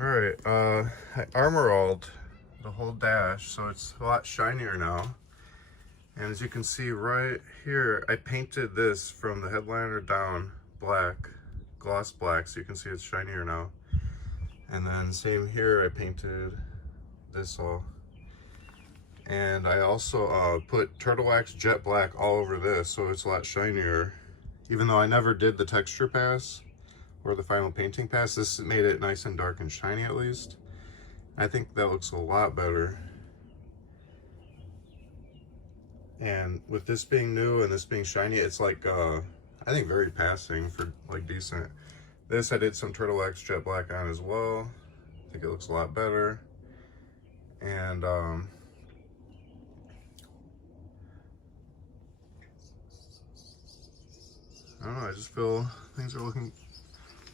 Alright, I armor-alled the whole dash, so it's a lot shinier now. And as you can see right here, I painted this from the headliner down black, gloss black, so you can see it's shinier now. And then same here, I painted this all. And I also put turtle wax jet black all over this, so it's a lot shinier. Even though I never did the texture pass or the final painting pass, this made it nice and dark and shiny at least. I think that looks a lot better. And with this being new and this being shiny, it's like, I think very passing for like decent. This I did some turtle wax jet black on as well. I think it looks a lot better. And I don't know, I just feel things are looking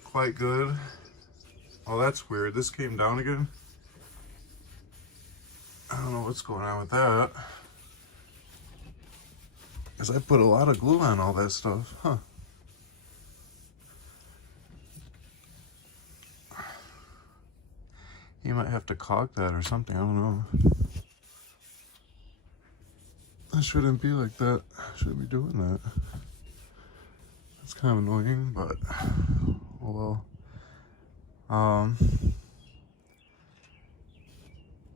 quite good. Oh, that's weird. This came down again. I don't know what's going on with that. Because I put a lot of glue on all that stuff, huh? You might have to caulk that or something, I don't know. That shouldn't be like that. I shouldn't be doing that. It's kind of annoying, but oh well.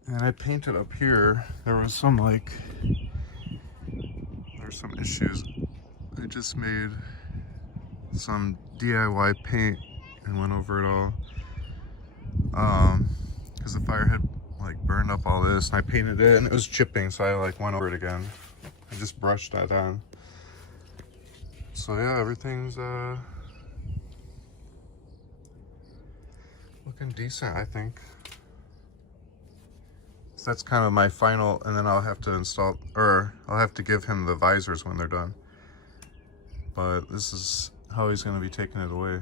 And I painted up here. There was some issues. I just made some DIY paint and went over it all. Because the fire had like burned up all this, and I painted it and it was chipping, so I like went over it again. I just brushed that on. So yeah, everything's looking decent, I think. So that's kind of my final, and then I'll have to install, or I'll have to give him the visors when they're done. But this is how he's going to be taking it away.